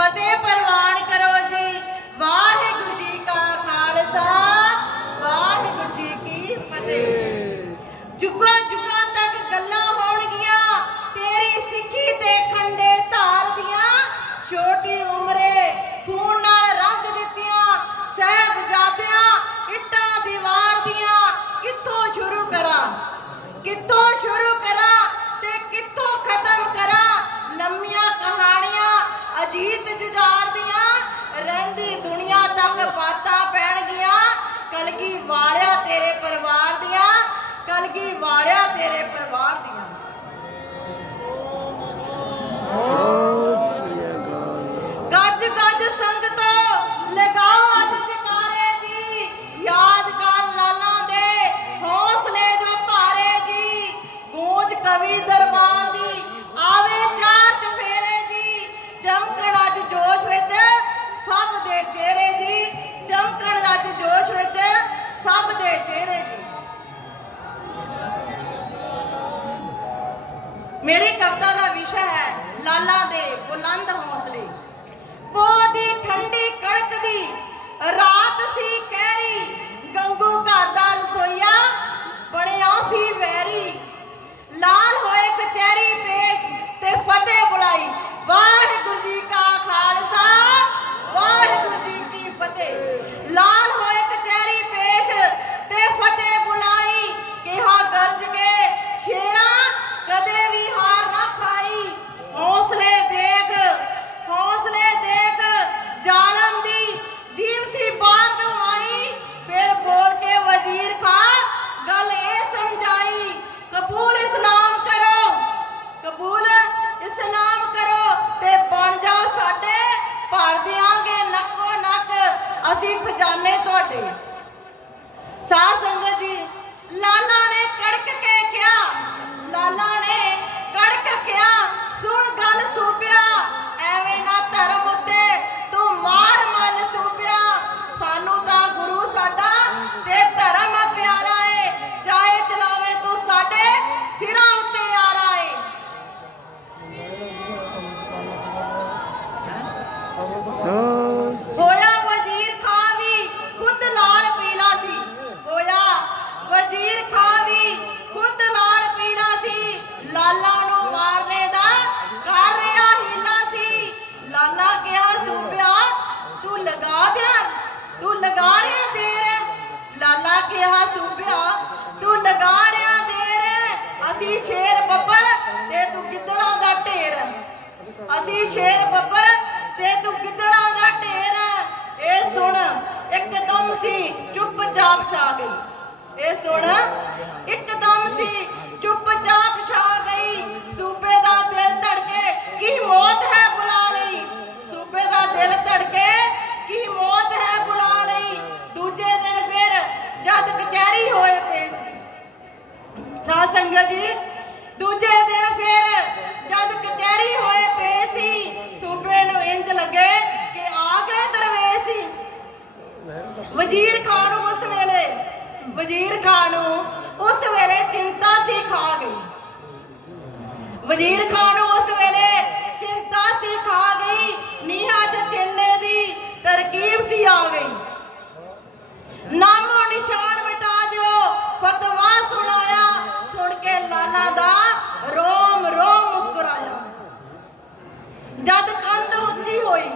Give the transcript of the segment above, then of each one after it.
ਫਤਿਹ ਪ੍ਰਵਾਨ ਕਰੋ ਜੀ। ਵਾਹਿਗੁਰੂ ਜੀ ਕਾ ਖਾਲਸਾ, ਵਾਹਿਗੁਰੂ ਜੀ ਕੀ ਫਤਿਹ। ਜੁਗਾਂ ਜੁਗਾਂ ਤੱਕ ਗੱਲਾਂ ਹੋਣਗੀਆਂ, ਤੇਰੀ ਸਿੱਖੀ ਤੇ ਖੰਡੇ ਧਾਰ ਦੀਆਂ ਛੋਟੀ ਉਮਰੇ ਖੂਨ ਨਾਲ ਰੰਗ ਦਿੱਤੀਆਂ ਸਹਿਬਜ਼ਾਦਿਆਂ ਇੱਟਾਂ ਦੀਵਾਰ ਦੀਆਂ ਕਿੱਥੋਂ ਸ਼ੁਰੂ ਕਰਾਂ? ਕਿੱਥੋਂ ਅਜੀਤ ਜੁਝਾਰ ਦੀਆਂ ਰਹਿੰਦੀ ਦੁਨੀਆ ਤੱਕ ਬਾਤਾਂ ਪੈਣਗੀਆਂ। ਕਲਗੀ ਵਾਲਿਆ ਤੇਰੇ ਪਰਿਵਾਰ ਦੀਆਂ, ਕਲਗੀ ਵਾਲਿਆ ਤੇਰੇ ਪਰਿਵਾਰ ਦੀਆਂ। ਗੱਜ ਗੱਜ ਸੰਗਤੋ, ਲਗਾਓ ਅੱਜ ਜਕਾਰੇ ਜੀ। ਯਾਦ ਕਰ ਲਾਲਾ ਦੇ ਹੌਸਲੇ ਜੋ ਭਾਰੇ ਜੀ। ਗੂੰਜ ਕਵੀ ਦਰਬਾਰ ਦੀ ਦੇ ਚਿਹਰੇ ਜੀ ਮੇਰੀ ਕਵਿਤਾ ਦਾ ਵਿਸ਼ਾ ਹੈ ਲਾਲਾ ਦੇ ਬੁਲੰਦ ਹੌਸਲੇ। ਪੋਹ ਦੀ ਠੰਡੀ ਕੜਕਦੀ ਰਾਤ ਸੀ ਕਹਿਰੀ ਗੰਗੂ ਘਰ ਦਾ ਰਸੋਈਆ ਬਣਿਆ ਸੀ ਵੈਰੀ ਲਾਲ ਹੋਏ ਕਚਹਿਰੀ ਪੇਸ਼ ਤੇ ਫਤਿਹ ਬੁਲਾਈ ਵਾਹਿਗੁਰੂ ਜੀ ਕਾ ਖਾਲਸਾ ਵਾਹਿਗੁਰੂ ਜੀ ਕੀ ਫਤਿਹ ਲਾਲ ਹੋਏ ਕਚਹਿਰੀ ਪੇਸ਼ ਤੇ ਫਤਿਹ ਬੁਲਾਈ ਕਿਹਾ ਗਰਜ ਕੇ ਸ਼ੇਰਾ ਕਦੇ ਵੀ ਹਾਰ ਨਾ ਖਾਈ ਹੌਸਲੇ ਦੇਖ ਹੌਸਲੇ ਦੇਖ ਜ਼ਾਲਮ ਦੀ ਜੀਵ ਸੀ ਬਾਹਰ ਨੂੰ ਆਈ ਫਿਰ ਬੋਲ ਕੇ ਵਜ਼ੀਰ ਖਾ ਗੱਲ ਇਹ ਸਮਝਾਈ ਕਬੂਲ ਇਸਲਾਮ ਕਰੋ ਕਬੂਲ ਇਸਲਾਮ ਕਰੋ ਤੇ ਬਣ ਜਾਓ ਸਾਡੇ ਭਰ ਦਿਆਂਗੇ ਨੱਕੋ ਨੱਕ ਅਸੀਂ ਖਜ਼ਾਨੇ ਤੁਹਾਡੇ। ਸਾਧ ਸੰਗਤ ਜੀ ਲਾਲਾ ਨੇ ਕੜਕ ਕੇ ਕਿਹਾ ਤੂੰ ਲਗਾ ਰਿਹਾ। ਦੇਰ ਲਾਲਾ ਕਿਹਾ ਸੂਬਿਆ ਤੂੰ ਲਗਾ ਰਿਹਾ। ਦੇਰ ਅਸੀਂ ਸ਼ੇਰ ਬੱਬਰ ਤੇ ਤੂੰ ਗਿੱਦੜਾਂ ਦਾ ਢੇਰ। ਅਸੀਂ ਸ਼ੇਰ ਬੱਬਰ ਤੇ ਤੂੰ ਗਿੱਦੜਾਂ ਦਾ ਢੇਰ। ਇਹ ਸੁਣ, ਇੱਕਦਮ ਸੀ, ਚੁੱਪਚਾਪ ਛਾ ਗਈ। ਇਹ ਸੁਣ, ਇੱਕਦਮ ਸੀ ਚੁੱਪ ਚਾਪ ਛਾ ਗਈ। ਸੂਬੇ ਦਾ ਦਿਲ ਧੜਕੇ, ਕੀ ਮੌਤ ਹੈ ਬੁਲਾ ਲਈ। ਸੂਬੇ ਦਾ ਦਿਲ ਧੜਕੇ ਜਦ ਹੋਏ ਪੇਸ਼ ਸਾਧ ਸੰਗਤ ਜੀ, ਦੂਜੇ ਦਿਨ ਫਿਰ ਜਦ ਕਚਹਿਰੀ ਹੋਏ ਪਏ ਸੀ, ਸੂਬੇ ਨੂੰ ਇੰਜ ਲੱਗੇ ਕਿ ਆ ਗਏ ਦਰਵੇਸ਼ ਸੀ ਵਜ਼ੀਰ ਖਾਨ ਨੂੰ ਉਸ ਵੇਲੇ, ਵਜ਼ੀਰ ਖਾਨ ਨੂੰ ਉਸ ਵੇਲੇ ਚਿੰਤਾ ਸੀ ਖਾ ਗਈ। ਵਜ਼ੀਰ ਖਾਨ ਨੂੰ ਉਸ ਵੇਲੇ ਚਿੰਤਾ ਸੀ ਖਾ ਗਈ। ਨੀਹਾਂ ਚ ਚਿੰਨੇ ਦੀ ਤਰਕੀਬ ਸੀ ਆ ਗਈ ਨਾਮੋ ਨਿਸ਼ਾਨ ਮਿਟਾ ਦਿਓ ਫਤਵਾ ਸੁਣਾਇਆ ਸੁਣ ਕੇ ਲਾਲਾ ਦਾ ਰੋਮ ਰੋਮ ਮੁਸਕਰਾਇਆ ਜਦ ਕੰਧ ਉੱਚੀ ਹੋਈ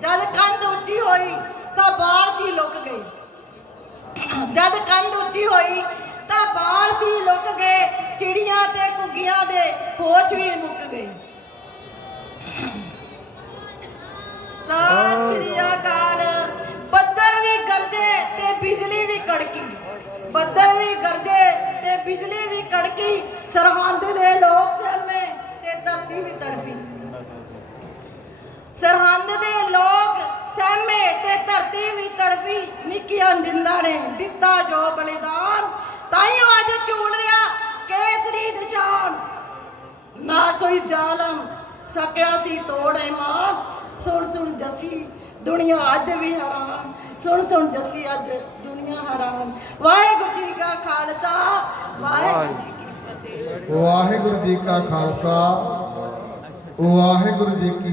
ਜਦ ਕੰਧ ਉੱਚੀ ਹੋਈ ਤਾਂ ਬਾਲ ਸੀ ਲੁਕ ਗਏ। ਜਦ ਕੰਧ ਉੱਚੀ ਹੋਈ ਤਾਂ ਬਾਲ ਸੀ ਲੁਕ ਗਏ ਚਿੜੀਆਂ ਤੇ ਘੁੱਗੀਆਂ ਦੇ ਹੋਸ਼ ਵੀ ਮੁੱਕ ਗਏ। ਸ਼੍ਰੀ ਅਕਾਲ ਬੱਦਲ ਵੀ ਗਰਜੇ ਤੇ ਬਿਜਲੀ ਵੀ ਕੜਕੀ। ਬੱਦਲ ਵੀ ਗਰਜੇ ਤੇ ਬਿਜਲੀ ਵੀ ਕੜਕੀ ਸਰਹੰਦ ਦੇ ਲੋਕ ਸਹਿਮੇ ਤੇ ਧਰਤੀ ਵੀ ਤੜਫੀ। ਸਰਹੰਦ ਦੇ ਲੋਕ ਸਹਿਮੇ ਤੇ ਧਰਤੀ ਵੀ ਤੜਫੀ ਨਿੱਕੀਆਂ ਜਿੰਦਾਂ ਨੇ ਦਿੱਤਾ ਜੋ ਬਲੀਦਾਨ ਤਾਈਓ ਅੱਜ ਝੂਲ ਰਿਹਾ, ਕੇਸਰੀ ਨਿਸ਼ਾਨ। ਨਾ ਕੋਈ ਜ਼ਾਲਮ, ਸਕਿਆ ਸੀ ਤੋੜ ਇਮਾਨ। ਸੁਣ ਸੁਣ ਜੱਸੀ, ਦੁਨੀਆ ਅੱਜ ਵੀ ਹੈਰਾਨ। ਸੁਣ ਸੁਣ ਜੱਸੀ, ਅੱਜ ਦੁਨੀਆ ਹੈਰਾਨ। ਵਾਹਿਗੁਰੂ ਜੀ ਕਾ ਖਾਲਸਾ, ਵਾਹਿਗੁਰੂ ਜੀ ਕੀ ਫਤਿਹ। ਵਾਹਿਗੁਰੂ ਜੀ ਕਾ ਖਾਲਸਾ, ਵਾਹਿਗੁਰੂ ਜੀ ਕੀ